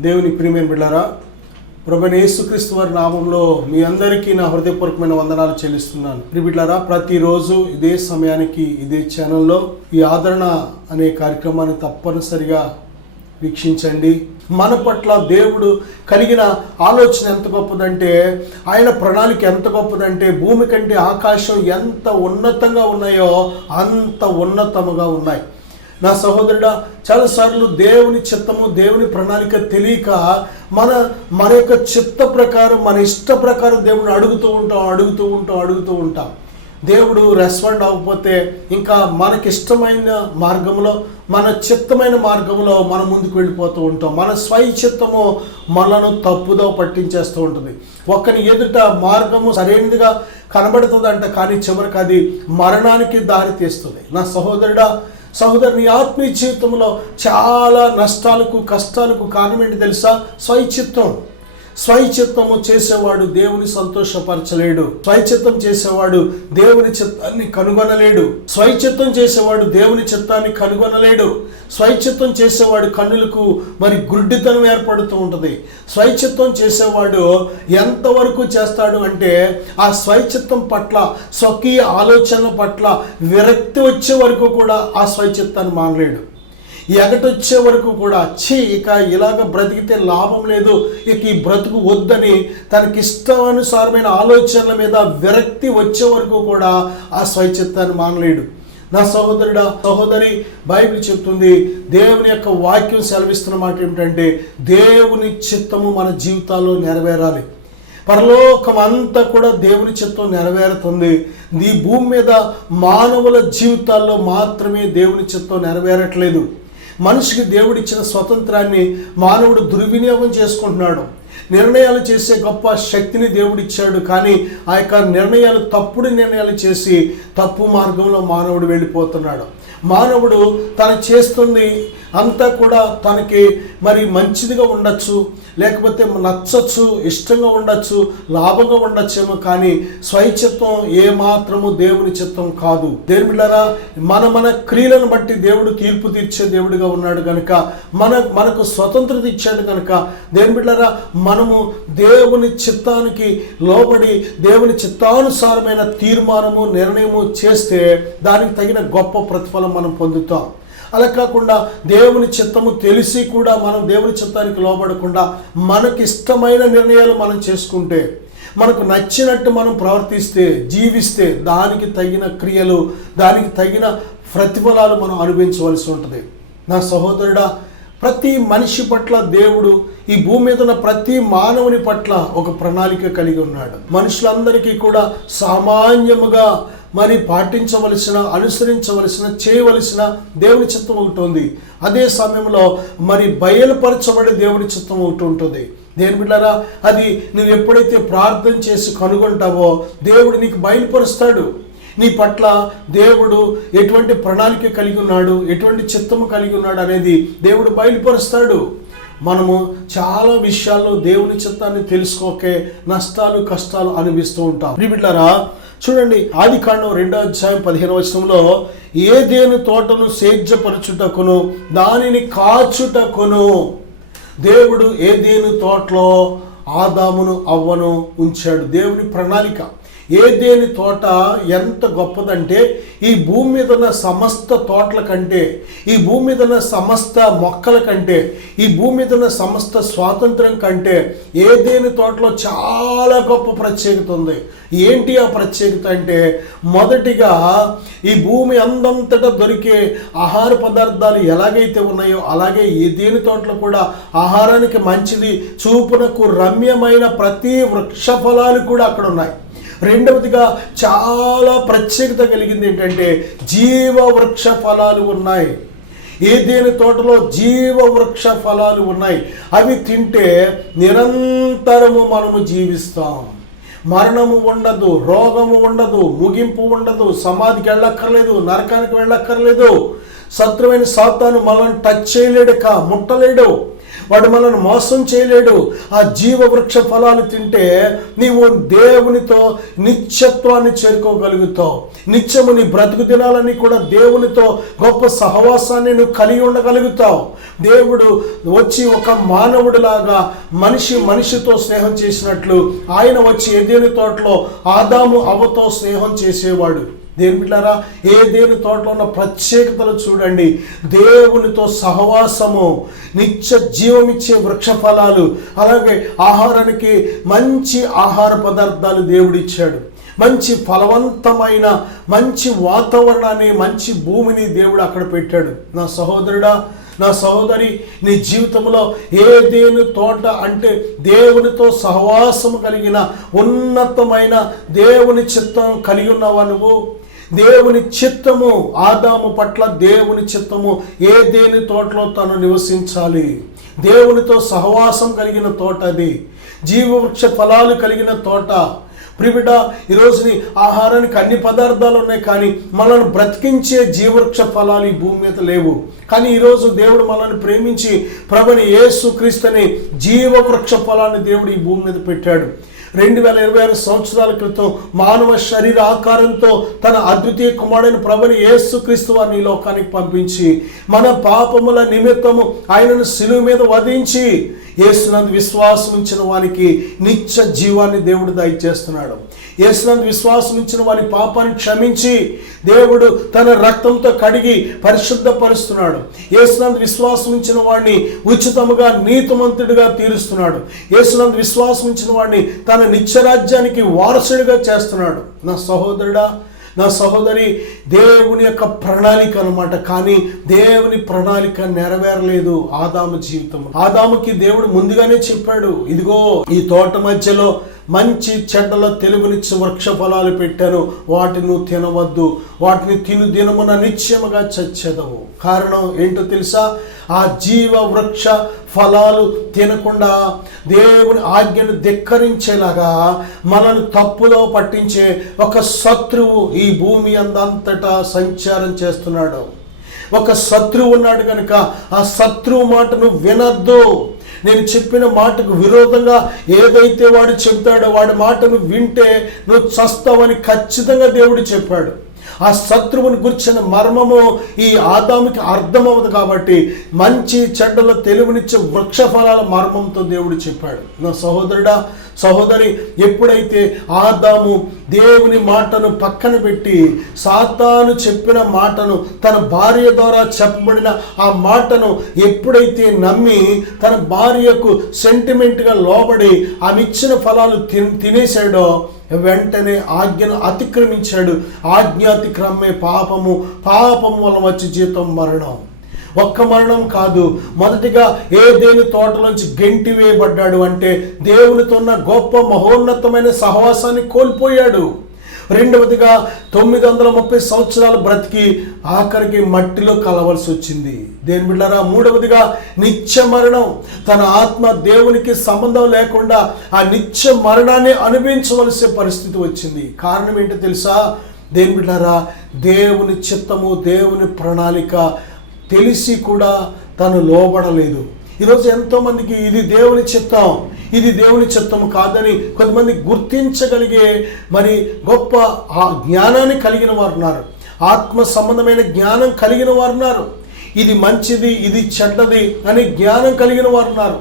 దేవుని ప్రియమైన బిడ్డలారా, ప్రభువైన యేసుక్రీస్తు వారి నామంలో మీ అందరికీ నా హృదయపూర్వకమైన వందనాలు చెల్లిస్తున్నాను. ప్రియ బిడ్డలారా, ప్రతిరోజు ఇదే సమయానికి ఇదే ఛానల్లో ఈ ఆదరణ అనే కార్యక్రమాన్ని తప్పనిసరిగా వీక్షించండి. మన పట్ల దేవుడు కలిగిన ఆలోచన ఎంత గొప్పదంటే, ఆయన ప్రణాళిక ఎంత గొప్పదంటే, భూమి కంటే ఆకాశం ఎంత ఉన్నతంగా ఉన్నాయో అంత ఉన్నతముగా ఉన్నాయి. నా సహోదరుడా, చాలాసార్లు దేవుని చిత్తము దేవుని ప్రణాళిక తెలియక మన యొక్క చిత్త ప్రకారం మన ఇష్ట ప్రకారం దేవుడిని అడుగుతూ ఉంటాం. దేవుడు రెస్పాండ్ అవ్వకపోతే ఇంకా మనకిష్టమైన మార్గంలో మన చిత్తమైన మార్గంలో మనం ముందుకు వెళ్ళిపోతూ ఉంటాం. మన స్వయ చిత్తము మనను తప్పుదో పట్టించేస్తూ ఉంటుంది. ఒక్కని ఎదుట మార్గము సరైనదిగా కనబడుతుందంట, కానీ చివరికి అది మరణానికి దారి తీస్తుంది. నా సహోదరుని ఆత్మీయ జీవితంలో చాలా నష్టాలకు కష్టాలకు కారణం ఏంటి తెలుసా? స్వైచిత్తము చేసేవాడు దేవుని సంతోషపరచలేడు. స్వైచిత్తం చేసేవాడు దేవుని చిత్తాన్ని కనుగొనలేడు. స్వైచిత్తం చేసేవాడు దేవుని చిత్తాన్ని కనుగొనలేడు. స్వైచిత్తం చేసేవాడు కన్నులకు గుడ్డితనం ఏర్పడుతూ ఉంటుంది. స్వైచిత్తం చేసేవాడు ఎంతవరకు చేస్తాడు అంటే, ఆ స్వైచిత్తం పట్ల స్వకీయ ఆలోచన పట్ల విరక్తి వచ్చే వరకు కూడా ఆ స్వైచిత్తాన్ని మానలేడు. ఎగటొచ్చే వరకు కూడా ఇక ఇలాగ బ్రతికితే లాభం లేదు, ఇక ఈ బ్రతుకు వద్దని తనకిష్టానుసారమైన ఆలోచనల మీద విరక్తి వచ్చే వరకు కూడా ఆ స్వైచిత్తాన్ని మానలేడు. నా సహోదరుడా, సహోదరి, బైబిల్ చెప్తుంది, దేవుని యొక్క వాక్యం సెలవిస్తున్న మాట ఏమిటంటే, దేవుని చిత్తము మన జీవితాల్లో నెరవేరాలి. పరలోకం అంతా కూడా దేవుని చిత్తం నెరవేరుతుంది. ఈ భూమి మీద మానవుల జీవితాల్లో మాత్రమే దేవుని చిత్తం నెరవేరట్లేదు. మనిషికి దేవుడిచ్చిన స్వతంత్రాన్ని మానవుడు దుర్వినియోగం చేసుకుంటున్నాడు. నిర్ణయాలు చేసే గొప్ప శక్తిని దేవుడిచ్చాడు, కానీ ఆ యొక్క నిర్ణయాలు తప్పుడు నిర్ణయాలు చేసి తప్పు మార్గంలో మానవుడు వెళ్ళిపోతున్నాడు. మానవుడు తను చేస్తుంది అంతా కూడా తనకి మంచిదిగా ఉండొచ్చు, లేకపోతే నచ్చచ్చు, ఇష్టంగా ఉండొచ్చు, లాభంగా ఉండొచ్చేమో, కానీ స్వైచిత్తం ఏమాత్రము దేవుని చిత్తం కాదు. దేవుని బిడ్డలారా, మన క్రియలను బట్టి దేవుడు తీర్పు తీర్చే దేవుడిగా ఉన్నాడు కనుక, మనకు స్వతంత్రత ఇచ్చాడు కనుక, దేవుని బిడ్డలారా, మనము దేవుని చిత్తానికి లోబడి దేవుని చిత్తానుసారమైన తీర్మానము నిర్ణయము చేస్తే దానికి తగిన గొప్ప ప్రతిఫలం మనం పొందుతాం. అలా కాకుండా దేవుని చిత్తము తెలిసి కూడా మనం దేవుని చిత్తానికి లోబడకుండా మనకిష్టమైన నిర్ణయాలు మనం చేసుకుంటే, మనకు నచ్చినట్టు మనం ప్రవర్తిస్తే, జీవిస్తే, దానికి తగిన క్రియలు, దానికి తగిన ప్రతిఫలాలు మనం అనుభవించవలసి ఉంటుంది. నా సహోదరుడా, ప్రతి మనిషి పట్ల దేవుడు ఈ భూమి మీద ఉన్న ప్రతి మానవుని పట్ల ఒక ప్రణాళిక కలిగి ఉన్నాడు. మనుషులందరికీ కూడా సామాన్యముగా పాటించవలసిన, అనుసరించవలసిన, చేయవలసిన దేవుని చిత్తం ఒకటి ఉంది. అదే సమయంలో బయలుపరచబడే దేవుని చిత్తం ఒకటి ఉంటుంది. దేవుని బిడ్డలారా, అది నువ్వు ఎప్పుడైతే ప్రార్థన చేసి కనుగొంటావో దేవుడు నీకు బయలుపరుస్తాడు. నీ పట్ల దేవుడు ఎటువంటి ప్రణాళిక కలిగి ఉన్నాడు, ఎటువంటి చిత్తము కలిగి ఉన్నాడు అనేది దేవుడు బయలుపరుస్తాడు. మనము చాలా విషయాల్లో దేవుని చిత్తాన్ని తెలుసుకోకే నష్టాలు కష్టాలు అనుభవిస్తూ ఉంటాం. బిడ్డలారా, చూడండి, ఆదికాండం 2:15 ఏదేను తోటను సేద్యపరచుటకును దానిని కాచుటకును దేవుడు ఏదేను తోటలో ఆదామును అవ్వను ఉంచాడు. దేవుని ప్రణాళిక. ఏదేని తోట ఎంత గొప్పదంటే, ఈ భూమి మీద ఉన్న సమస్త తోటల కంటే, ఈ భూమి మీద ఉన్న సమస్త మొక్కల కంటే, ఈ భూమి మీద ఉన్న సమస్త స్వాతంత్రం కంటే ఏదేని తోటలో చాలా గొప్ప ప్రత్యేకత ఉంది. ఏంటి ఆ ప్రత్యేకత అంటే, మొదటిగా ఈ భూమి అందంతటా దొరికే ఆహార పదార్థాలు ఎలాగైతే ఉన్నాయో అలాగే ఏదేని తోటలో కూడా ఆహారానికి మంచిది, చూపునకు రమ్యమైన ప్రతి వృక్ష ఫలాలు కూడా అక్కడ ఉన్నాయి. రెండవదిగా చాలా ప్రత్యేకత కలిగింది ఏంటంటే, జీవ వృక్ష ఫలాలు ఉన్నాయి. ఏదేని తోటలో జీవ వృక్ష ఫలాలు ఉన్నాయి. అవి తింటే నిరంతరము మనము జీవిస్తాం. మరణము ఉండదు, రోగము ఉండదు, ముగింపు ఉండదు, సమాధికి వెళ్ళక్కర్లేదు, నరకానికి వెళ్ళక్కర్లేదు. శత్రువైన సాతాను మనల్ని టచ్ చేయలేడు, ముట్టలేడు. వాడు మనల్ని మోసం చేయలేడు. ఆ జీవ వృక్ష ఫలాలు తింటే నీవు దేవునితో నిత్యత్వాన్ని చేరుకోగలుగుతావు. నిత్యము నీ బ్రతుకు దినాలని కూడా దేవునితో గొప్ప సహవాసాన్ని నువ్వు కలిగి ఉండగలుగుతావు. దేవుడు వచ్చి ఒక మానవుడిలాగా మనిషితో స్నేహం చేసినట్లు ఆయన వచ్చి ఏదేని తోటలో ఆదాము అవ్వతో స్నేహం చేసేవాడు. దేవుని బిడ్డలారా, ఏదేని తోటలో ఉన్న ప్రత్యేకతలు చూడండి. దేవునితో సహవాసము, నిత్య జీవమిచ్చే వృక్ష ఫలాలు, అలాగే ఆహారానికి మంచి ఆహార పదార్థాలు దేవుడిచ్చాడు. మంచి ఫలవంతమైన మంచి వాతావరణాన్ని, మంచి భూమిని దేవుడు అక్కడ పెట్టాడు. నా సహోదరుడా, నా సహోదరి, నీ జీవితంలో ఏదేని తోట అంటే దేవునితో సహవాసము కలిగిన ఉన్నతమైన దేవుని చిత్తం కలిగి ఉన్నావా నువ్వు? దేవుని చిత్తము, ఆదాము పట్ల దేవుని చిత్తము ఏదేని తోటలో తను నివసించాలి. దేవునితో సహవాసం కలిగిన తోట అది, జీవవృక్ష ఫలాలు కలిగిన తోట. ప్రియబిడ్డ, ఈరోజుని ఆహారానికి అన్ని పదార్థాలు ఉన్నాయి, కానీ మనల్ని బ్రతికించే జీవవృక్ష ఫలాలు ఈ భూమి మీద లేవు. కానీ ఈరోజు దేవుడు మనల్ని ప్రేమించి ప్రభుని యేసుక్రీస్తుని జీవవృక్ష ఫలాన్ని దేవుడు ఈ భూమి మీద పెట్టాడు. 2026 సంవత్సరాల క్రితం మానవ శరీర ఆకారంతో తన అద్వితీయ కుమారుడైన ప్రభుని యేసుక్రీస్తు వారిని ఈ లోకానికి పంపించి మన పాపముల నిమిత్తము ఆయనను శిలువ మీద వధించి యేసునందు విశ్వాసం ఉంచిన వారికి నిత్య జీవాన్ని దేవుడు దయచేస్తున్నాడు. యేసునందు విశ్వాసం ఉంచిన వారి పాపాన్ని క్షమించి దేవుడు తన రక్తంతో కడిగి పరిశుద్ధపరుస్తున్నాడు. యేసునందు విశ్వాసం ఉంచిన వాడిని ఉచితముగా నీతిమంతుడిగా తీరుస్తున్నాడు. యేసునందు విశ్వాసం ఉంచిన వాడిని తన నిత్యరాజ్యానికి వారసుడిగా చేస్తున్నాడు. నా సహోదరుడా, నా సహోదరి, దేవుని యొక్క ప్రణాళిక అన్నమాట. కానీ దేవుని ప్రణాళిక నెరవేరలేదు ఆదాము జీవితం. ఆదాముకి దేవుడు ముందుగానే చెప్పాడు, ఇదిగో ఈ తోట మధ్యలో మంచి చెడ్డల తెలుగునిచ్చి వృక్ష ఫలాలు పెట్టాను, వాటిని నువ్వు తినవద్దు, వాటిని తిను దినమున నిశ్చయముగా చచ్చెదవు. కారణం ఏంటో తెలుసా? ఆ జీవ వృక్ష ఫలాలు తినకుండా దేవుని ఆజ్ఞను ధిక్కరించేలాగా మనల్ని తప్పులో పట్టించే ఒక శత్రువు ఈ భూమి అందంతటా సంచారం చేస్తున్నాడు. ఒక శత్రువు ఉన్నాడు కనుక ఆ శత్రువు మాటను వినద్దు. నేను చెప్పిన మాటకు విరోధంగా ఏదైతే వాడు చెప్తాడో వాడి మాటను వింటే నువ్వు చస్తావని ఖచ్చితంగా దేవుడు చెప్పాడు. ఆ శత్రువుని గురించిన మర్మము ఈ ఆదాముకి అర్థమవుతుంది కాబట్టి మంచి చెడ్డల తెలివినిచ్చే వృక్ష ఫలాల మర్మంతో దేవుడు చెప్పాడు. నా సహోదరుడా, సహోదరి, ఎప్పుడైతే ఆదాము దేవుని మాటను పక్కన పెట్టి సాతాను చెప్పిన మాటను, తన భార్య ద్వారా చెప్పబడిన ఆ మాటను ఎప్పుడైతే నమ్మి తన భార్యకు సెంటిమెంట్గా లోబడి ఆమె ఇచ్చిన ఫలాలు తినేశాడో వెంటనే ఆజ్ఞను అతిక్రమించాడు. ఆజ్ఞాతిక్రమే పాపము, పాపము వల్ల వచ్చే జీతం మరణం. ఒక్క మరణం కాదు, మొదటిగా ఏదేని తోటలోంచి గెంటి వేయబడ్డాడు. అంటే దేవునితో ఉన్న గొప్ప మహోన్నతమైన సహవాసాన్ని కోల్పోయాడు. రెండవదిగా 930 సంవత్సరాలు బ్రతికి ఆఖరికి మట్టిలో కలవలసి వచ్చింది. దేని బిడ్డలారా, మూడవదిగా నిత్య మరణం. తన ఆత్మ దేవునికి సంబంధం లేకుండా ఆ నిత్య మరణాన్ని అనుభవించవలసే పరిస్థితి వచ్చింది. కారణం ఏంటో తెలుసా? దేని బిడ్డలారా, దేవుని చిత్తము, దేవుని ప్రణాళిక తెలిసి కూడా తను లోబడలేదు. ఈరోజు ఎంతోమందికి ఇది దేవుని చిత్తం, ఇది దేవుని చిత్తం కాదని కొంతమంది గుర్తించగలిగే మరి గొప్ప జ్ఞానాన్ని కలిగిన వారు ఉన్నారు. ఆత్మ సంబంధమైన జ్ఞానం కలిగిన వారు ఉన్నారు. ఇది మంచిది, ఇది చెడ్డది అని జ్ఞానం కలిగిన వారు ఉన్నారు.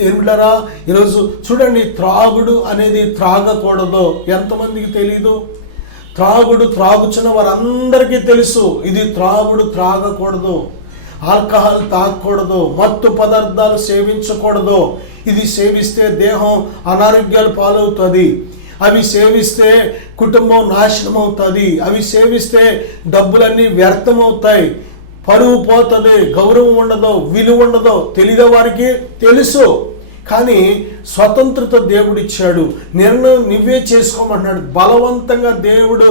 దేవుళ్ళారా, ఈరోజు చూడండి, త్రాగుడు అనేది త్రాగకూడదు ఎంతమందికి తెలీదు? త్రాగుడు త్రాగుచున్న వారందరికీ తెలుసు, ఇది త్రాగుడు త్రాగకూడదు, ఆల్కహాల్ తాగకూడదు, మత్తు పదార్థాలు సేవించకూడదు. ఇది సేవిస్తే దేహం అనారోగ్యాలు పాలవుతుంది, అవి సేవిస్తే కుటుంబం నాశనం అవుతుంది, అవి సేవిస్తే డబ్బులన్నీ వ్యర్థమవుతాయి, పరువు పోతుంది, గౌరవం ఉండదు, విలువ ఉండదు. తెలియదు, వారికి తెలుసు. కానీ స్వతంత్రత దేవుడిచ్చాడు, నిర్ణయం నువ్వే చేసుకోమంటున్నాడు. బలవంతంగా దేవుడు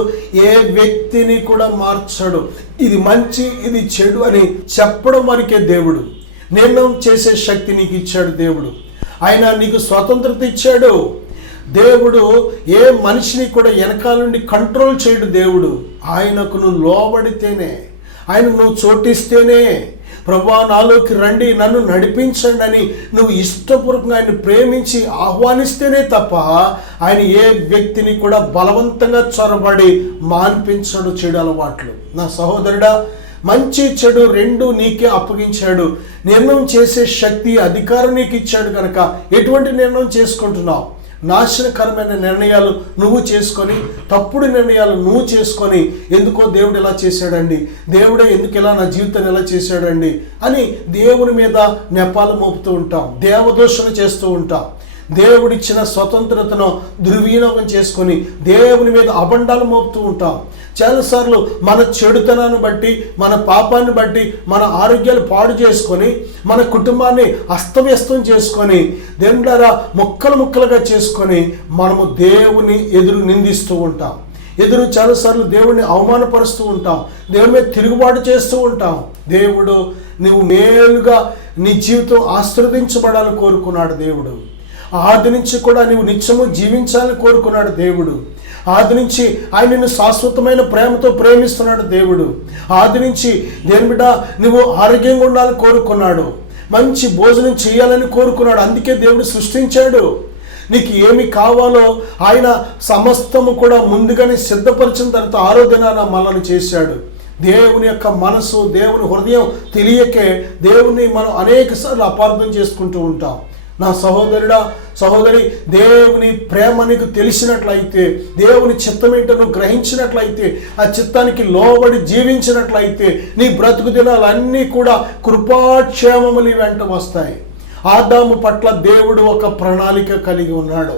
ఏ వ్యక్తిని కూడా మార్చాడు. ఇది మంచి, ఇది చెడు అని చెప్పడం వరకే దేవుడు. నిర్ణయం చేసే శక్తి నీకు ఇచ్చాడు దేవుడు. ఆయన నీకు స్వతంత్రత ఇచ్చాడు. దేవుడు ఏ మనిషిని కూడా వెనకాల నుండి కంట్రోల్ చేయడు. దేవుడు ఆయనకు నువ్వు లోబడితేనే, ఆయనకు నువ్వు చోటిస్తేనే, ప్రభువా నాలోకి రండి, నన్ను నడిపించండి అని నువ్వు ఇష్టపూర్వకంగా ఆయన ప్రేమించి ఆహ్వానిస్తేనే తప్ప ఆయన ఏ వ్యక్తిని కూడా బలవంతంగా చొరబడి మాన్పించడు చెడు అలవాట్లు. నా సహోదరుడా, మంచి చెడు రెండు నీకే అప్పగించాడు. నిర్ణయం చేసే శక్తి, అధికారం నీకు ఇచ్చాడు కనుక ఎటువంటి నిర్ణయం చేసుకుంటున్నావు? నాశనకరమైన నిర్ణయాలు నువ్వు చేసుకొని, తప్పుడు నిర్ణయాలు నువ్వు చేసుకొని, ఎందుకో దేవుడు ఇలా చేశాడండి, దేవుడే ఎందుకు ఇలా నా జీవితాన్ని ఎలా చేశాడండి అని దేవుని మీద నెపాలు మోపుతూ ఉంటాం, దేవదూషణ చేస్తూ ఉంటాం. దేవుడిచ్చిన స్వతంత్రతను దుర్వినియోగం చేసుకొని దేవుని మీద అబండాలు మోపుతూ ఉంటాం. చాలాసార్లు మన చెడుతనాన్ని బట్టి, మన పాపాన్ని బట్టి మన ఆరోగ్యాలు పాడు చేసుకొని, మన కుటుంబాన్ని అస్తవ్యస్తం చేసుకొని, దేవుని ద్వారా ముక్కలు ముక్కలుగా చేసుకొని మనము దేవుని ఎదురు నిందిస్తూ ఉంటాం. చాలాసార్లు దేవుడిని అవమానపరుస్తూ ఉంటాం, దేవుని మీద తిరుగుబాటు చేస్తూ ఉంటాం. దేవుడు నువ్వు మేలుగా నీ జీవితం ఆశీర్వదించబడాలని కోరుకున్నాడు దేవుడు. ఆది నుంచి కూడా నువ్వు నిత్యము జీవించాలని కోరుకున్నాడు దేవుడు. ఆది నుంచి ఆయన నిన్ను శాశ్వతమైన ప్రేమతో ప్రేమిస్తున్నాడు దేవుడు. ఆది నుంచి దేని బిడ్డ నువ్వు ఆరోగ్యంగా ఉండాలని కోరుకున్నాడు, మంచి భోజనం చేయాలని కోరుకున్నాడు. అందుకే దేవుడు సృష్టించాడు. నీకు ఏమి కావాలో ఆయన సమస్తము కూడా ముందుగానే సిద్ధపరిచిన తర్వాత 6వ దినాన మనల్ని చేశాడు. దేవుని యొక్క మనసు, దేవుని హృదయం తెలియకే దేవుని మనం అనేక సార్లు అపార్థం చేసుకుంటూ ఉంటాం. నా సహోదరుడా, సహోదరి, దేవుని ప్రేమ నీకు తెలిసినట్లయితే, దేవుని చిత్తం ఏంటో నువ్వు గ్రహించినట్లయితే, ఆ చిత్తానికి లోబడి జీవించినట్లయితే నీ బ్రతుకు దినాలన్నీ కూడా కృపాక్షేమములు వెంట వస్తాయి. ఆదాము పట్ల దేవుడు ఒక ప్రణాళిక కలిగి ఉన్నాడు,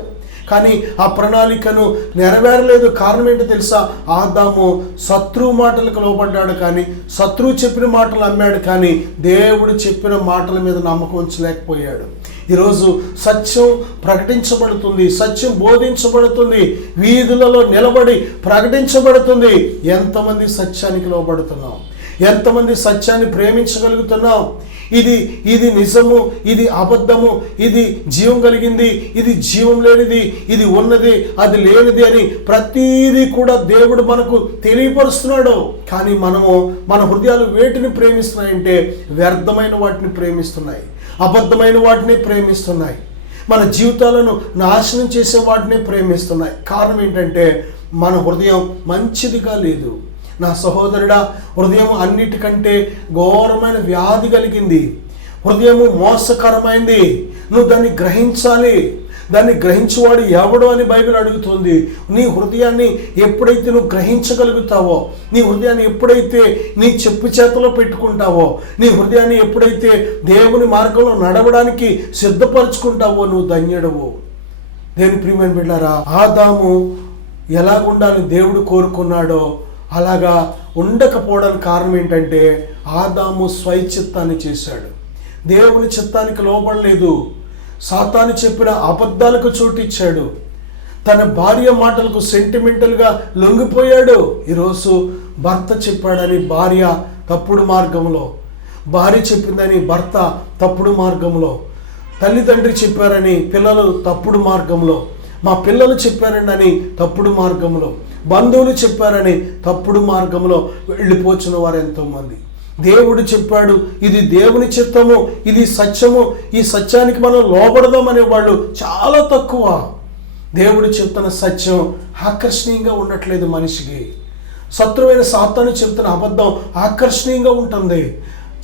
కానీ ఆ ప్రణాళికను నెరవేరలేదు. కారణం ఏంటో తెలుసా? ఆదాము శత్రువు మాటలకు లోబడ్డాడు, కానీ శత్రువు చెప్పిన మాటలు అమ్మాడు, కానీ దేవుడు చెప్పిన మాటల మీద నమ్మకం ఉంచలేకపోయాడు. ఈరోజు సత్యం ప్రకటించబడుతుంది, సత్యం బోధించబడుతుంది, వీధులలో నిలబడి ప్రకటించబడుతుంది. ఎంతమంది సత్యానికి లోబడుతున్నాం? ఎంతమంది సత్యాన్ని ప్రేమించగలుగుతున్నాం? ఇది నిజము, ఇది అబద్ధము, ఇది జీవం కలిగింది, ఇది జీవం లేనిది, ఇది ఉన్నది, అది లేనిది అని ప్రతీది కూడా దేవుడు మనకు తెలియపరుస్తున్నాడు. కానీ మనము మన హృదయాలు వేటిని ప్రేమిస్తున్నాయంటే వ్యర్థమైన వాటిని ప్రేమిస్తున్నాయి, అబద్ధమైన వాటిని ప్రేమిస్తున్నాయి, మన జీవితాలను నాశనం చేసే వాటిని ప్రేమిస్తున్నాయి. కారణం ఏంటంటే మన హృదయం మంచిదిగా లేదు. నా సహోదరుడా, హృదయం అన్నిటికంటే ఘోరమైన వ్యాధి కలిగింది. హృదయము మోసకరమైంది. నువ్వు దాన్ని గ్రహించాలి. దాన్ని గ్రహించేవాడు ఎవడు అని బైబిల్ అడుగుతుంది. నీ హృదయాన్ని ఎప్పుడైతే నువ్వు గ్రహించగలుగుతావో, నీ హృదయాన్ని ఎప్పుడైతే నీ చెప్పు చేతలో పెట్టుకుంటావో, నీ హృదయాన్ని ఎప్పుడైతే దేవుని మార్గంలో నడవడానికి సిద్ధపరచుకుంటావో నువ్వు ధన్యుడవు. దేవుని ప్రియమైన బిడ్డలారా, ఆదాము ఎలాగుండాలని దేవుడు కోరుకున్నాడో అలాగా ఉండకపోవడానికి కారణం ఏంటంటే ఆదాము స్వైచిత్తాన్ని చేశాడు, దేవుని చిత్తానికి లోబడలేదు. సాతాను చెప్పిన అబద్ధాలకు చోటిచ్చాడు, తన భార్య మాటలకు సెంటిమెంటల్గా లొంగిపోయాడు. ఈరోజు భర్త చెప్పాడని భార్య తప్పుడు మార్గంలో, భార్య చెప్పిందని భర్త తప్పుడు మార్గంలో, తల్లిదండ్రి చెప్పారని పిల్లలు తప్పుడు మార్గంలో, మా పిల్లలు చెప్పారండి అని తప్పుడు మార్గంలో, బంధువులు చెప్పారని తప్పుడు మార్గంలో వెళ్ళిపోచిన వారు ఎంతోమంది. దేవుడు చెప్పాడు, ఇది దేవుని చిత్తము, ఇది సత్యము, ఈ సత్యానికి మనం లోబడదామనే వాళ్ళు చాలా తక్కువ. దేవుడు చెప్తున్న సత్యం ఆకర్షణీయంగా ఉండట్లేదు మనిషికి. శత్రువైన సాతాను చెప్తున్న అబద్ధం ఆకర్షణీయంగా ఉంటుంది.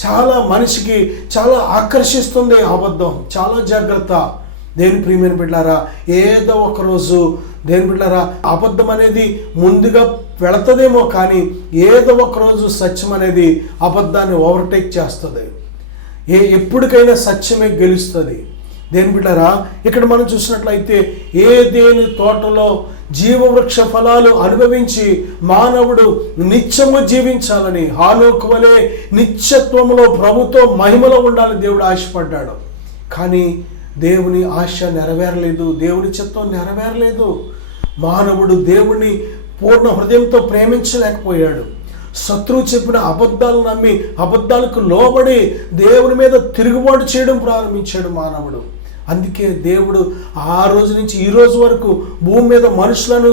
చాలా మనిషికి చాలా ఆకర్షిస్తుంది అబద్ధం. చాలా జాగ్రత్త. దేవుని ప్రియమైన బిడ్డలారా, ఏదో ఒకరోజు దేవుని బిడ్డలారా అబద్ధం అనేది ముందుగా వెళుతుందేమో, కానీ ఏదో ఒకరోజు సత్యం అనేది అబద్ధాన్ని ఓవర్టేక్ చేస్తుంది. ఎప్పటికైనా సత్యమే గెలుస్తుంది. దేవుని బిడ్డలారా, ఇక్కడ మనం చూసినట్లయితే ఏదేని తోటలో జీవవృక్ష ఫలాలు అనుభవించి మానవుడు నిత్యము జీవించాలని, హానోకు వలె నిత్యత్వంలో ప్రభుతో మహిమలో ఉండాలని దేవుడు ఆశపడ్డాడు. కానీ దేవుని ఆశ నెరవేరలేదు, దేవుని చిత్తం నెరవేరలేదు. మానవుడు దేవుణ్ణి పూర్ణ హృదయంతో ప్రేమించలేకపోయాడు. శత్రువు చెప్పిన అబద్ధాలను నమ్మి అబద్ధాలకు లోబడి దేవుని మీద తిరుగుబాటు చేయడం ప్రారంభించాడు మానవుడు. అందుకే దేవుడు ఆ రోజు నుంచి ఈ రోజు వరకు భూమి మీద మనుషులను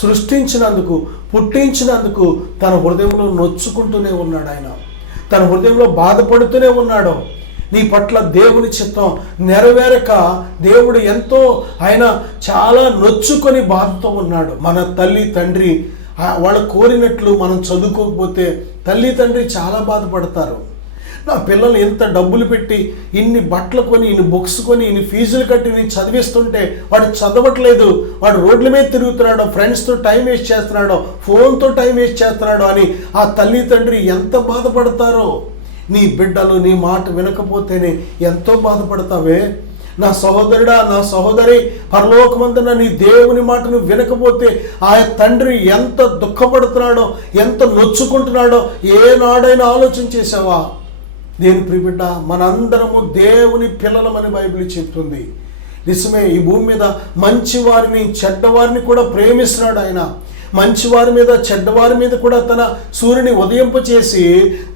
సృష్టించినందుకు, పుట్టించినందుకు తన హృదయంలో నొచ్చుకుంటూనే ఉన్నాడు. ఆయన తన హృదయంలో బాధపడుతూనే ఉన్నాడో, నీ పట్ల దేవుని చిత్తం నెరవేరక దేవుడు ఎంతో ఆయన చాలా నొచ్చుకొని బాధతో ఉన్నాడు. మన తల్లి తండ్రి వాళ్ళు కోరినట్లు మనం చదువుకోకపోతే తల్లి తండ్రి చాలా బాధపడతారు. నా పిల్లలు ఎంత డబ్బులు పెట్టి ఇన్ని బట్టలు కొని, ఇన్ని బుక్స్ కొని, ఇన్ని ఫీజులు కట్టి నేను చదివిస్తుంటే వాడు చదవట్లేదు, వాడు రోడ్ల మీద తిరుగుతున్నాడో, ఫ్రెండ్స్తో టైం వేస్ట్ చేస్తున్నాడో, ఫోన్తో టైం వేస్ట్ చేస్తున్నాడో అని ఆ తల్లి తండ్రి ఎంత బాధపడతారో. నీ బిడ్డలు నీ మాట వినకపోతేనే ఎంతో బాధపడతావే. నా సహోదరుడా, నా సహోదరి, పరలోకమందున నీ దేవుని మాటను వినకపోతే ఆ తండ్రి ఎంత దుఃఖపడుతున్నాడో, ఎంత నొచ్చుకుంటున్నాడో ఏనాడైనా ఆలోచన చేసావా? దేవుని ప్రియబిడ్డ, మనందరము దేవుని పిల్లలమని బైబిల్ చెప్తుంది. నిజమే, ఈ భూమి మీద మంచివారిని చెడ్డవారిని కూడా ప్రేమిస్తున్నాడు ఆయన. మంచివారి మీద చెడ్డవారి మీద కూడా తన సూర్యుని ఉదయింపచేసి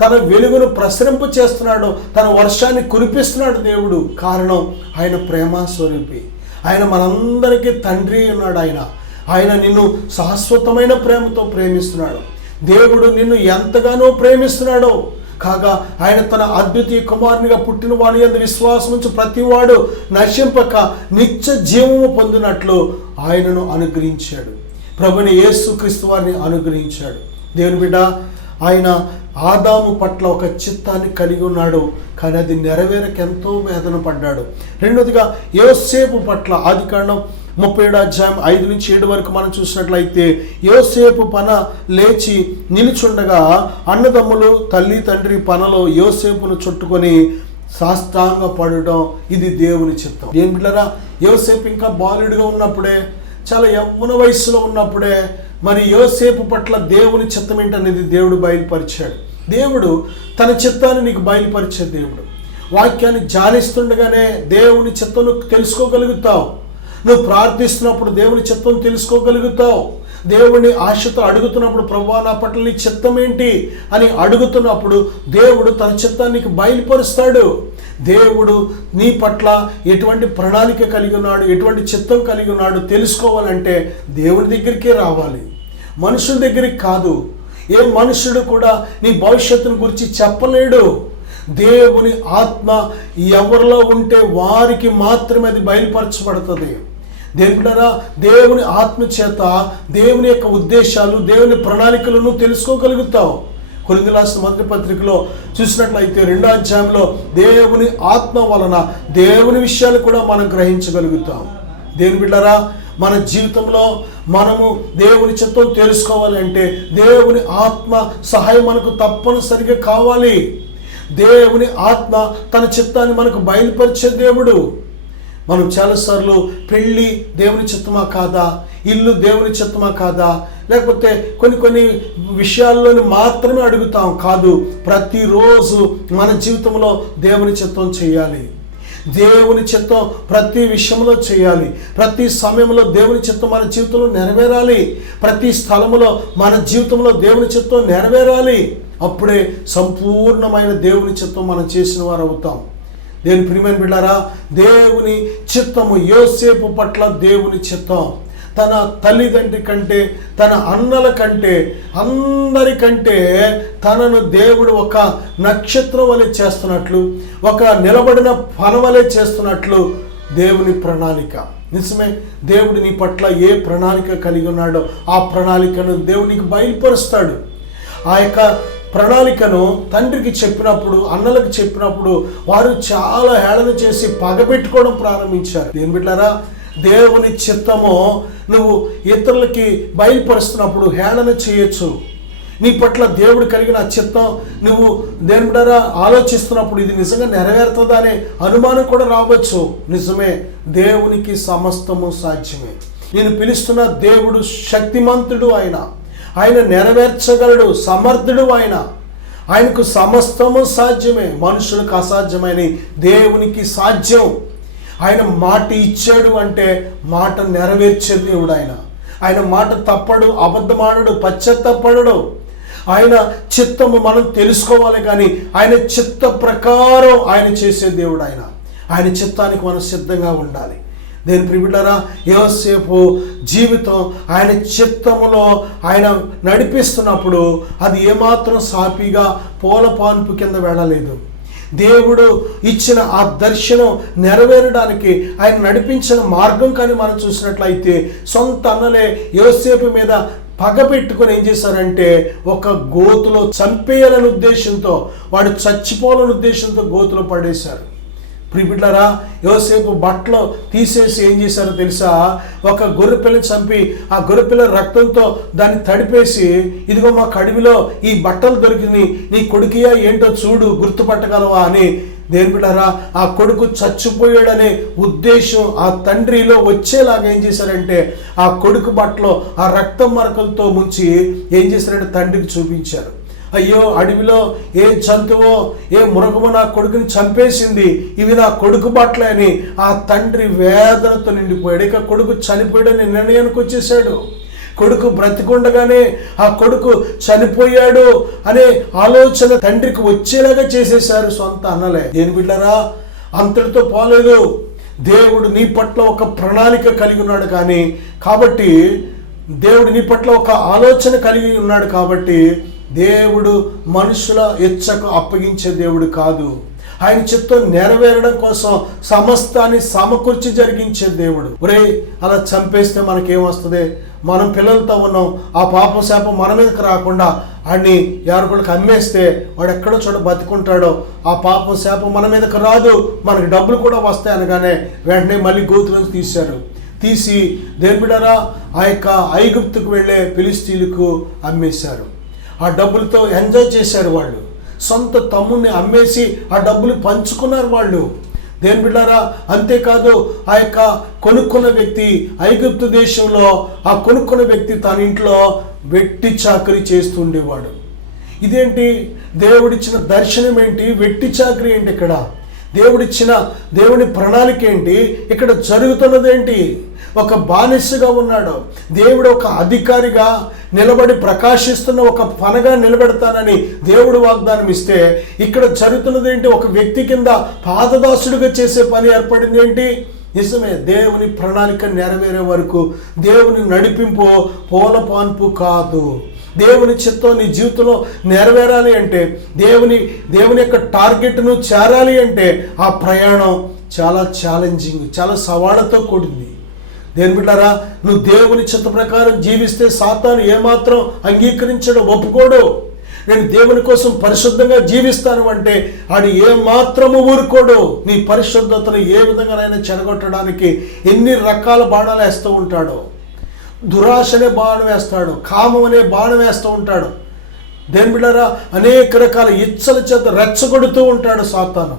తన వెలుగును ప్రసరింప చేస్తున్నాడు, తన వర్షాన్ని కురిపిస్తున్నాడు దేవుడు. కారణం ఆయన ప్రేమ స్వరూపి. ఆయన మనందరికీ తండ్రి ఉన్నాడు. ఆయన నిన్ను శాశ్వతమైన ప్రేమతో ప్రేమిస్తున్నాడు. దేవుడు నిన్ను ఎంతగానో ప్రేమిస్తున్నాడో కాగా ఆయన తన అద్వితీయ కుమారునిగా పుట్టిన వాడి యందు విశ్వాసం ఉంచి ప్రతివాడు నశింపక నిత్య జీవము పొందినట్లు ఆయనను అనుగ్రహించాడు. ప్రభుని యేసుక్రీస్తు వారిని అనుగ్రహించాడు. దేవుని బిడ్డ, ఆయన ఆదాము పట్ల ఒక చిత్తాన్ని కలిగి ఉన్నాడు, కానీ అది నెరవేరక ఎంతో వేదన పడ్డాడు. రెండోదిగా యోసేపు పట్ల ఆదికాండం 37:5-7 వరకు మనం చూసినట్లయితే, యోసేపు పన లేచి నిలుచుండగా అన్నదమ్ములు తల్లి తండ్రి పనలో యోసేపును చుట్టుకొని సాష్టాంగ పడడం ఇది దేవుని చిత్తం. ఏం బిడ్డరా, యోసేపు ఇంకా బాలుడిగా ఉన్నప్పుడే, చాలా యవ్వన వయస్సులో ఉన్నప్పుడే మరి యోసేపు పట్ల దేవుని చిత్తం ఏంటనేది దేవుడు బయలుపరిచాడు. దేవుడు తన చిత్తాన్ని నీకు బయలుపరిచే దేవుడు. వాక్యాన్ని ధ్యానిస్తుండగానే దేవుని చిత్తం తెలుసుకోగలుగుతావు. నువ్వు ప్రార్థిస్తున్నప్పుడు దేవుని చిత్తం తెలుసుకోగలుగుతావు. దేవుడిని ఆశతో అడుగుతున్నప్పుడు, ప్రభువా నా పట్ల నీ చిత్తం ఏంటి అని అడుగుతున్నప్పుడు దేవుడు తన చిత్తాన్ని నీకు బయలుపరుస్తాడు. దేవుడు నీ పట్ల ఎటువంటి ప్రణాళిక కలిగి ఉన్నాడు, ఎటువంటి చిత్తం కలిగి ఉన్నాడు తెలుసుకోవాలంటే దేవుని దగ్గరికే రావాలి, మనుషుల దగ్గరికి కాదు. ఏ మనుషుడు కూడా నీ భవిష్యత్తును గురించి చెప్పలేడు. దేవుని ఆత్మ ఎవరిలో ఉంటే వారికి మాత్రమే అది బయలుపరచబడుతుంది. దేవుడారా, దేవుని ఆత్మ చేత దేవుని యొక్క ఉద్దేశాలు, దేవుని ప్రణాళికలను తెలుసుకోగలుగుతావు. కొరింథీయులకు రాసిన మొదటి పత్రికలో చూసినట్లయితే 2వ అధ్యాయంలో దేవుని ఆత్మ వలన దేవుని విషయాలు కూడా మనం గ్రహించగలుగుతాం. దేవుని బిడ్డలారా, మన జీవితంలో మనము దేవుని చిత్తం తెలుసుకోవాలంటే దేవుని ఆత్మ సహాయం మనకు తప్పనిసరిగా కావాలి. దేవుని ఆత్మ తన చిత్తాన్ని మనకు బయలుపరిచే దేవుడు. మనం చాలాసార్లు పెళ్ళి దేవుని చిత్తమా కాదా, ఇల్లు దేవుని చిత్తమా కాదా, లేకపోతే కొన్ని విషయాల్లోని మాత్రమే అడుగుతాం. కాదు, ప్రతిరోజు మన జీవితంలో దేవుని చిత్తం చేయాలి. దేవుని చిత్తం ప్రతి విషయంలో చేయాలి. ప్రతి సమయంలో దేవుని చిత్తం మన జీవితంలో నెరవేరాలి. ప్రతి స్థలంలో మన జీవితంలో దేవుని చిత్తం నెరవేరాలి. అప్పుడే సంపూర్ణమైన దేవుని చిత్తం మనం చేసిన వారు అవుతాం. దేవుని ప్రియమైన బిడ్డారా, దేవుని చిత్తము యోసేపు పట్ల దేవుని చిత్తం తన తల్లిదండ్రి కంటే, తన అన్నల కంటే, అందరికంటే తనను దేవుడు ఒక నక్షత్రం వలె చేస్తున్నట్లు, ఒక నిలబడిన పన వలె చేస్తున్నట్లు దేవుని ప్రణాళిక. నిజమే, దేవుడు నీ పట్ల ఏ ప్రణాళిక కలిగి ఉన్నాడో ఆ ప్రణాళికను దేవునికి బయలుపరుస్తాడు. ఆ యొక్క ప్రణాళికను తండ్రికి చెప్పినప్పుడు, అన్నలకు చెప్పినప్పుడు వారు చాలా హేళన చేసి పగబెట్టుకోవడం ప్రారంభించారు. దేని బిడ్డారా, దేవుని చిత్తము నువ్వు ఇతరులకి బయలుపరుస్తున్నప్పుడు హేళన చేయొచ్చు. నీ పట్ల దేవుడు కలిగిన చిత్తం నువ్వు దేని బిడ్డారా ఆలోచిస్తున్నప్పుడు ఇది నిజంగా నెరవేరుతుందా అనే అనుమానం కూడా రావచ్చు. నిజమే, దేవునికి సమస్తము సాధ్యమే. నేను పిలుస్తున్న దేవుడు శక్తిమంతుడు, ఆయన నెరవేర్చగలడు, సమర్థుడు. ఆయనకు సమస్తము సాధ్యమే. మనుషులకు అసాధ్యమైన దేవునికి సాధ్యం. ఆయన మాట ఇచ్చాడు అంటే మాట నెరవేర్చే దేవుడు. ఆయన మాట తప్పడు, అబద్ధమాడడు, పశ్చాత్తాపడడు. ఆయన చిత్తము మనం తెలుసుకోవాలి, కానీ ఆయన చిత్త ప్రకారం ఆయన చేసే దేవుడు. ఆయన చిత్తానికి మనం సిద్ధంగా ఉండాలి. దేని ప్రియబిడ్డారా, యోసేపు జీవితం ఆయన చిత్తములో ఆయన నడిపిస్తున్నప్పుడు అది ఏమాత్రం సాఫీగా పూల పాన్పు కింద వెళ్ళలేదు. దేవుడు ఇచ్చిన ఆ దర్శనం నెరవేరడానికి ఆయన నడిపించిన మార్గం కానీ మనం చూసినట్లయితే సొంత అన్నలే యోసేపు మీద పగ పెట్టుకొని ఏం చేశారంటే ఒక గోతులో చంపేయాలని ఉద్దేశంతో, వాడు చచ్చిపోవాలని ఉద్దేశంతో గోతులో పడేశారు. ప్రియబిడ్డారా, యోసేపు బట్టలు తీసేసి ఏం చేశారో తెలుసా, ఒక గొర్రెపిల్లని చంపి ఆ గొర్రెపిల్ల రక్తంతో దాన్ని తడిపేసి, ఇదిగో మా కడివిలో ఈ బట్టలు దొరికింది, నీ కొడుకియా ఏంటో చూడు, గుర్తుపట్టగలవా అని. దేని బిడ్డారా, ఆ కొడుకు చచ్చిపోయాడనే ఉద్దేశం ఆ తండ్రిలో వచ్చేలాగా ఏం చేశారంటే ఆ కొడుకు బట్టలో ఆ రక్తం మరకలతో ముంచి ఏం చేశారంటే తండ్రికి చూపించారు. అయ్యో, అడవిలో ఏ జంతువో ఏ మృగమో నా కొడుకుని చంపేసింది, ఇవి నా కొడుకు బట్టలే అని ఆ తండ్రి వేదనతో నిండిపోయాడు. ఇక కొడుకు చనిపోయాడని నిర్ణయానికి వచ్చేసాడు. కొడుకు బ్రతికుండగానే ఆ కొడుకు చనిపోయాడు అనే ఆలోచన తండ్రికి వచ్చేలాగా చేసేశారు సొంత అన్నలే. దేని బిడ్డారా, అంతటితో పోలేదు. దేవుడు నీ పట్ల ఒక ప్రణాళిక కలిగి ఉన్నాడు కానీ కాబట్టి దేవుడు నీ పట్ల ఒక ఆలోచన కలిగి ఉన్నాడు కాబట్టి దేవుడు మనుషుల ఇచ్చకు అప్పగించే దేవుడు కాదు. ఆయన చిత్తం నెరవేరడం కోసం సమస్తాన్ని సమకూర్చి జరిగించే దేవుడు. ఒరే, అలా చంపేస్తే మనకేమొస్తుంది? మనం పిల్లలతో ఉన్నాం, ఆ పాపం శాపం మన మీదకి రాకుండా వాడిని ఎవరికొకరికి అమ్మేస్తే వాడు ఎక్కడో చోట బతికుంటాడో, ఆ పాపం శాపం మన మీదకి రాదు, మనకి డబ్బులు కూడా వస్తాయి అనగానే వెంటనే మళ్ళీ గోతులోంచి తీశారు. తీసి దేని బిడ్డారా, ఆ యొక్క ఐగుప్తుకు వెళ్ళే ఫిలిష్తీయులకు అమ్మేశారు. ఆ డబ్బులతో ఎంజాయ్ చేశారు వాళ్ళు. సొంత తమ్ముడిని అమ్మేసి ఆ డబ్బులు పంచుకున్నారు వాళ్ళు. దేని బిడ్డారా, అంతేకాదు ఆ యొక్క కొనుక్కున్న వ్యక్తి ఐగుప్తు దేశంలో ఆ కొనుక్కున్న వ్యక్తి తన ఇంట్లో వెట్టి చాకరీ చేస్తుండేవాడు. ఇదేంటి? దేవుడిచ్చిన దర్శనం ఏంటి? వెట్టి చాకరీ ఏంటి? ఇక్కడ దేవుని ప్రణాళిక ఏంటి? ఇక్కడ జరుగుతున్నదేంటి? ఒక బానిసగా ఉన్నాడు, దేవుడు ఒక అధికారిగా నిలబడి ప్రకాశిస్తున్న ఒక పనగా నిలబెడతానని దేవుడు వాగ్దానం ఇస్తే ఇక్కడ జరుగుతున్నది ఏంటి? ఒక వ్యక్తి కింద పాదదాసుడిగా చేసే పని ఏర్పడింది ఏంటి? నిజమే, దేవుని ప్రణాళిక నెరవేరే వరకు దేవుని నడిపింపు పూల పాన్పు కాదు. దేవుని చిత్తం నీ జీవితంలో నెరవేరాలి అంటే, దేవుని యొక్క టార్గెట్ను చేరాలి అంటే ఆ ప్రయాణం చాలా ఛాలెంజింగ్, చాలా సవాళ్ళతో కూడింది. దేని బిడ్డారా, నువ్వు దేవుని చిత్త ప్రకారం జీవిస్తే సాతాను ఏమాత్రం అంగీకరించడం, ఒప్పుకోడు. నేను దేవుని కోసం పరిశుద్ధంగా జీవిస్తాను అంటే ఆడు ఏమాత్రము ఊరుకోడు. నీ పరిశుద్ధతను ఏ విధంగానైనా చెడగొట్టడానికి ఎన్ని రకాల బాణాలు వేస్తూ ఉంటాడో. దురాశ అనే బాణం వేస్తాడు, కామం అనే బాణం వేస్తూ ఉంటాడు. దేని బిడ్డారా, అనేక రకాల ఇచ్చల చేత రెచ్చగొడుతూ ఉంటాడు సాతాను.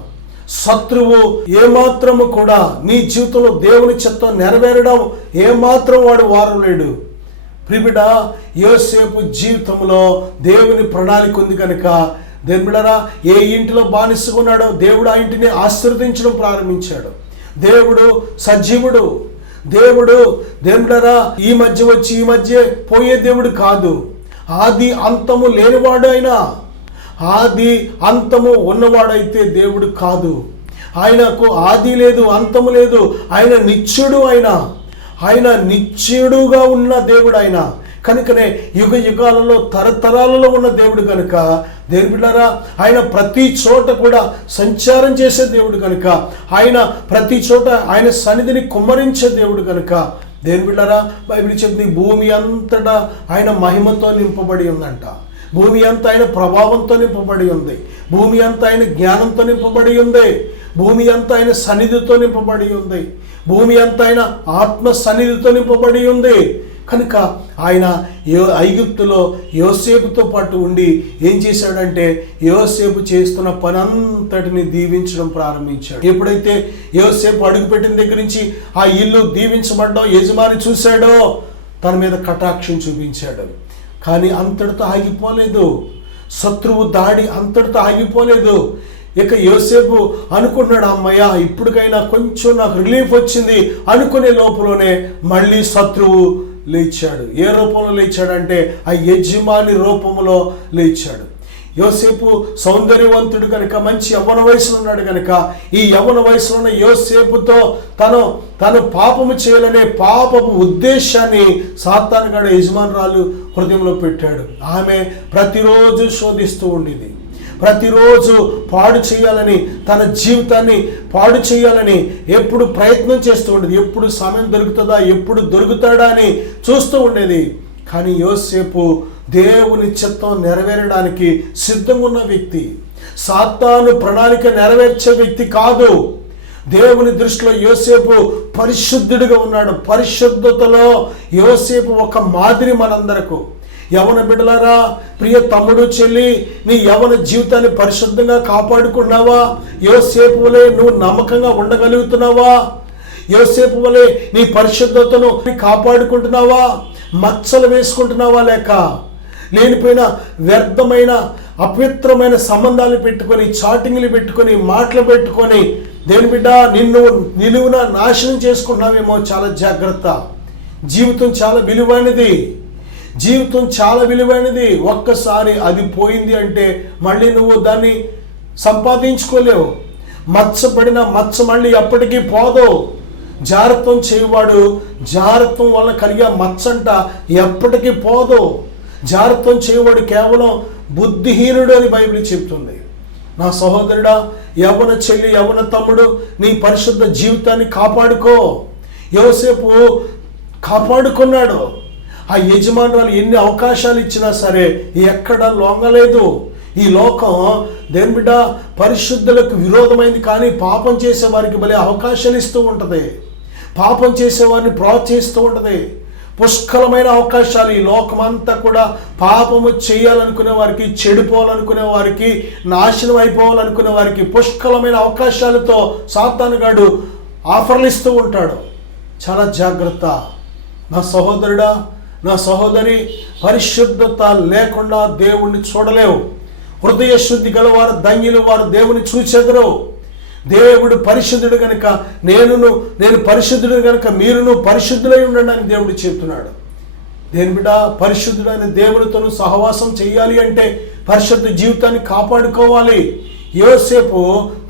శత్రువు ఏమాత్రము కూడా నీ జీవితంలో దేవుని చిత్తం నెరవేరడం ఏమాత్రం వాడు వారలేడు. ప్రియబిడ్డ, యోసేపు జీవితంలో దేవుని ప్రణాళిక ఉంది కనుక దేని బిడ్డారా, ఏ ఇంటిలో బానిసకున్నాడో దేవుడు ఆ ఇంటిని ఆశీర్వదించడం ప్రారంభించాడు. దేవుడు సజీవుడు. దేవుడు దేని బిడ్డారా, ఈ మధ్య వచ్చి ఈ మధ్య పోయే దేవుడు కాదు. ఆది అంతము లేనివాడు అయినా, ఆది అంతము ఉన్నవాడైతే దేవుడు కాదు. ఆయనకు ఆది లేదు, అంతము లేదు. ఆయన నిత్యుడు. ఆయన నిత్యుడుగా ఉన్న దేవుడు. ఆయన కనుకనే యుగ యుగాలలో తరతరాలలో ఉన్న దేవుడు కనుక దేని బిడ్డారా, ఆయన ప్రతి చోట కూడా సంచారం చేసే దేవుడు కనుక, ఆయన ప్రతి చోట ఆయన సన్నిధిని కుమ్మరించే దేవుడు కనుక దేని బిడ్డారా, బైబిల్ చెప్తుంది భూమి అంతటా ఆయన మహిమతో నింపబడి ఉందంట. భూమి అంతా ఆయన ప్రభావంతో నింపబడి ఉంది. భూమి అంతా ఆయన జ్ఞానంతో నింపబడి ఉంది. భూమి అంతా ఆయన సన్నిధితో నింపబడి ఉంది. భూమి అంతా ఆయన ఆత్మ సన్నిధితో నింపబడి ఉంది. కనుక ఆయన ఐగుప్తులో యోసేపుతో పాటు ఉండి ఏం చేశాడంటే యోసేపు చేస్తున్న పని అంతటిని దీవించడం ప్రారంభించాడు. ఎప్పుడైతే యోసేపు అడుగుపెట్టిన దగ్గర నుంచి ఆ ఇల్లు దీవించబడ్డం యజమాని చూశాడో తన మీద కటాక్షం చూపించాడు. కానీ అంతటితో ఆగిపోలేదు. శత్రువు దాడి అంతటితో ఆగిపోలేదు. ఇక యోసేపు అనుకున్నాడు, అమ్మయ్య ఇప్పటికైనా కొంచెం నాకు రిలీఫ్ వచ్చింది అనుకునే లోపలనే మళ్ళీ శత్రువు లేచాడు. ఏ రూపంలో లేచాడంటే ఆ యజమాని రూపంలో లేచాడు. యోసేపు సౌందర్యవంతుడు కనుక, మంచి యవ్వన వయసులో ఉన్నాడు కనుక, ఈ యవ్వన వయసులో ఉన్న యోసేపుతో తను పాపము చేయాలనే పాపపు ఉద్దేశాన్ని సాతానుగాడు యజమానురాలు హృదయంలో పెట్టాడు. ఆమె ప్రతిరోజు శోధిస్తూ ఉండేది. ప్రతిరోజు పాడు చేయాలని, తన జీవితాన్ని పాడు చేయాలని ఎప్పుడు ప్రయత్నం చేస్తూ ఉండేది. ఎప్పుడు సమయం దొరుకుతుందా, ఎప్పుడు దొరుకుతాడా అని చూస్తూ ఉండేది. కానీ యోసేపు దేవుని చిత్తం నెరవేరడానికి సిద్ధంగా ఉన్న వ్యక్తి. సాతాను ప్రణాళిక నెరవేర్చే వ్యక్తి కాదు. దేవుని దృష్టిలో యోసేపు పరిశుద్ధుడిగా ఉన్నాడు. పరిశుద్ధతలో యోసేపు ఒక మాదిరి మనందరకు. యవన బిడ్డలారా, ప్రియ తమ్ముడు చెల్లి, నీ యవన జీవితాన్ని పరిశుద్ధంగా కాపాడుకున్నావా? యోసేపు వలె నువ్వు నమ్మకంగా ఉండగలుగుతున్నావా? యోసేపు వలె నీ పరిశుద్ధతను కాపాడుకుంటున్నావా? మచ్చలు వేసుకుంటున్నావా? లేక లేనిపోయిన వ్యర్థమైన అపవిత్రమైన సంబంధాలు పెట్టుకొని, చాటింగ్లు పెట్టుకొని, మాటలు పెట్టుకొని దేని బిడ్డ నిన్ను నిలువున నాశనం చేసుకుంటున్నావేమో. చాలా జాగ్రత్త. జీవితం చాలా విలువైనది. జీవితం చాలా విలువైనది. ఒక్కసారి అది పోయింది అంటే మళ్ళీ నువ్వు దాన్ని సంపాదించుకోలేవు. మచ్చబడిన మచ్చ మళ్ళీ ఎప్పటికీ పోదు. జాగ్రత్తం చేయవాడు జాగ్రత్తం వల్ల కలిగే మచ్చంట ఎప్పటికీ పోదు. జాగ్రత్తం చేయవాడు కేవలం బుద్ధిహీనుడు అని బైబిల్ చెప్తుంది. నా సహోదరుడా, యవ్వన చెల్లి, యవ్వన తమ్ముడు, నీ పరిశుద్ధ జీవితాన్ని కాపాడుకో. యోసేపు కాపాడుకున్నాడు. ఆ యజమానురాలు ఎన్ని అవకాశాలు ఇచ్చినా సరే ఎక్కడ లొంగలేదు. ఈ లోకం దేని బిడ్డ పరిశుద్ధులకు విరోధమైంది, కానీ పాపం చేసే వారికి భలే అవకాశాలు ఇస్తూ ఉంటుంది. పాపం చేసేవారిని ప్రోత్సహిస్తూ ఉంటుంది. పుష్కలమైన అవకాశాలు. ఈ లోకమంతా కూడా పాపము చేయాలనుకునే వారికి, చెడిపోవాలనుకునే వారికి, నాశనం అయిపోవాలనుకునే వారికి పుష్కలమైన అవకాశాలతో సాతానుగాడు ఆఫర్లు ఇస్తూ ఉంటాడు. చాలా జాగ్రత్త. నా సహోదరుడా, నా సహోదరి, పరిశుద్ధత లేకుండా దేవుణ్ణి చూడలేవు. హృదయ శుద్ధి గలవారు ధన్యులు, వారు దేవుని చూచెదరు. దేవుడు పరిశుద్ధుడు కనుక నేను పరిశుద్ధుడు కనుక మీరును పరిశుద్ధులై ఉండండి అని దేవుడు చెప్తున్నాడు. దేని బిడ్డ పరిశుద్ధుడైన దేవునితోనూ సహవాసం చేయాలి అంటే పరిశుద్ధ జీవితాన్ని కాపాడుకోవాలి. యోసేపు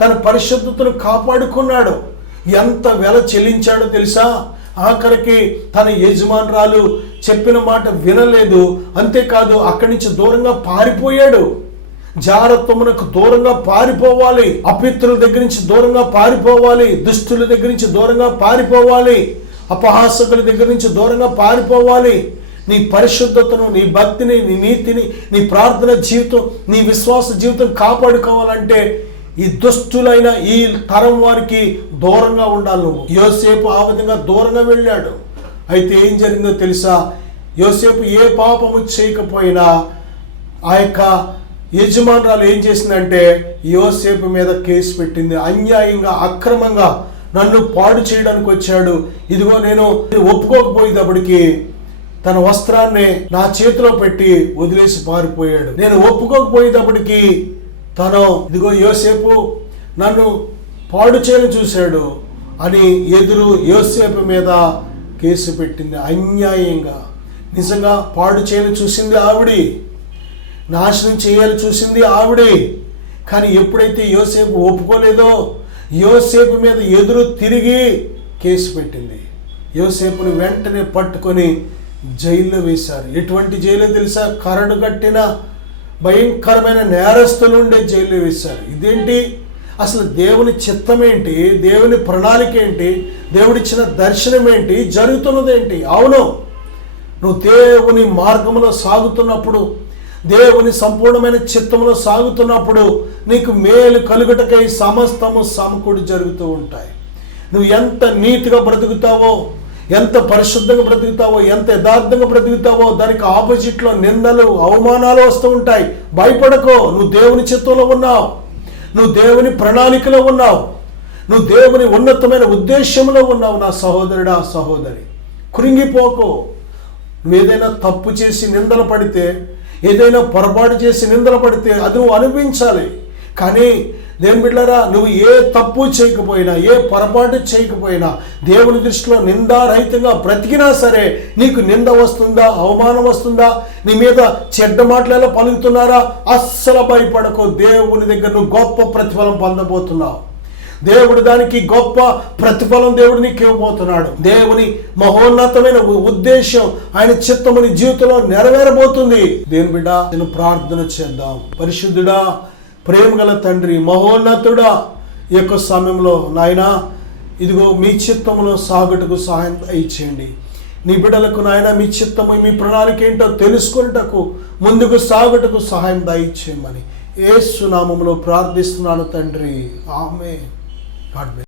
తన పరిశుద్ధతను కాపాడుకున్నాడు. ఎంత వెల చెల్లించాడో తెలుసా? ఆఖరికి తన యజమానురాలు చెప్పిన మాట వినలేదు. అంతేకాదు అక్కడి నుంచి దూరంగా పారిపోయాడు. జారత్వమునకు దూరంగా పారిపోవాలి. అపిత్రుల దగ్గర నుంచి దూరంగా పారిపోవాలి. దుష్టుల దగ్గర నుంచి దూరంగా పారిపోవాలి. అపహాసకుల దగ్గర నుంచి దూరంగా పారిపోవాలి. నీ పరిశుద్ధతను, నీ భక్తిని, నీ నీతిని, నీ ప్రార్థన జీవితం, నీ విశ్వాస జీవితం కాపాడుకోవాలంటే ఈ దుష్టులైన ఈ తరం వారికి దూరంగా ఉండాలి నువ్వు. యోసేపు ఆ విధంగా దూరంగా వెళ్ళాడు. అయితే ఏం జరిగిందో తెలుసా? యోసేపు ఏ పాపము చేయకపోయినా ఆ యొక్క యజమానురాలు ఏం చేసిందంటే యోసేపు మీద కేసు పెట్టింది. అన్యాయంగా, అక్రమంగా నన్ను పాడు చేయడానికి వచ్చాడు, ఇదిగో నేను ఒప్పుకోకపోయేటప్పటికి తన వస్త్రాన్ని నా చేతిలో పెట్టి వదిలేసి పారిపోయాడు. నేను ఒప్పుకోకపోయేటప్పటికి తను ఇదిగో యోసేపు నన్ను పాడు చేయని చూశాడు అని యోసేపు మీద కేసు పెట్టింది. అన్యాయంగా. నిజంగా పాడు చేయని చూసింది ఆవిడి, నాశనం చేయాలని చూసింది ఆవిడే. కానీ ఎప్పుడైతే యోసేపు ఒప్పుకోలేదో యోసేపు మీద తిరిగి కేసు పెట్టింది. యోసేపుని వెంటనే పట్టుకొని జైల్లో వేశారు. ఎటువంటి జైలు తెలుసా? కరడు కట్టిన భయంకరమైన నేరస్తులు ఉండే జైల్లో వేశారు. ఇదేంటి? అసలు దేవుని చిత్తం ఏంటి? దేవుని ప్రణాళిక ఏంటి? దేవుడిచ్చిన దర్శనం ఏంటి? జరుగుతున్నదేంటి? అవును, నువ్వు దేవుని మార్గంలో సాగుతున్నప్పుడు, దేవుని సంపూర్ణమైన చిత్తంలో సాగుతున్నప్పుడు నీకు మేలు కలుగుటకై సమస్తము సమకూడి జరుగుతూ ఉంటాయి. నువ్వు ఎంత నీతిగా బ్రతుకుతావో, ఎంత పరిశుద్ధంగా బ్రతుకుతావో, ఎంత యథార్థంగా బ్రతుకుతావో దానికి ఆపోజిట్లో నిందలు, అవమానాలు వస్తూ ఉంటాయి. భయపడకో. నువ్వు దేవుని చిత్తంలో ఉన్నావు, నువ్వు దేవుని ప్రణాళికలో ఉన్నావు, నువ్వు దేవుని ఉన్నతమైన ఉద్దేశంలో ఉన్నావు. నా సహోదరుడా, సహోదరి, కృంగిపోకు. నువ్వు ఏదైనా తప్పు చేసి నిందలు పడితే, ఏదైనా పొరపాటు చేసి నిందలు పడితే అది నువ్వు అనుభవించాలి. కానీ దేవుని బిడ్డలారా, నువ్వు ఏ తప్పు చేయకపోయినా, ఏ పొరపాటు చేయకపోయినా, దేవుని దృష్టిలో నిందారహితంగా బ్రతికినా సరే నీకు నింద వస్తుందా, అవమానం వస్తుందా, నీ మీద చెడ్డ మాటలలో పలుకుతున్నారా, అస్సలు భయపడకు. దేవుని దగ్గర నువ్వు గొప్ప ప్రతిఫలం పొందబోతున్నావు. దేవుడు దానికి గొప్ప ప్రతిఫలం దేవుడు నీకు ఇవ్వబోతున్నాడు. దేవుని మహోన్నతమైన ఉద్దేశం, ఆయన చిత్తము నీ జీవితంలో నెరవేరబోతుంది. దేవుని బిడ్డ, నేను ప్రార్థన చేద్దాం. పరిశుద్ధుడా, ప్రేమగల తండ్రి, మహోన్నతుడా, ఈ యొక్క సమయంలో నాయనా ఇదిగో మీ చిత్తములో సాగుటకు సహాయం దయచేయండి. నీ బిడ్డలకు నాయన మీ చిత్తము, మీ ప్రణాళిక ఏంటో తెలుసుకున్నటకు, ముందుకు సాగుటకు సహాయం దయచేయమని యేసు నామములో ప్రార్థిస్తున్నాను తండ్రి. ఆమేన్. God bless.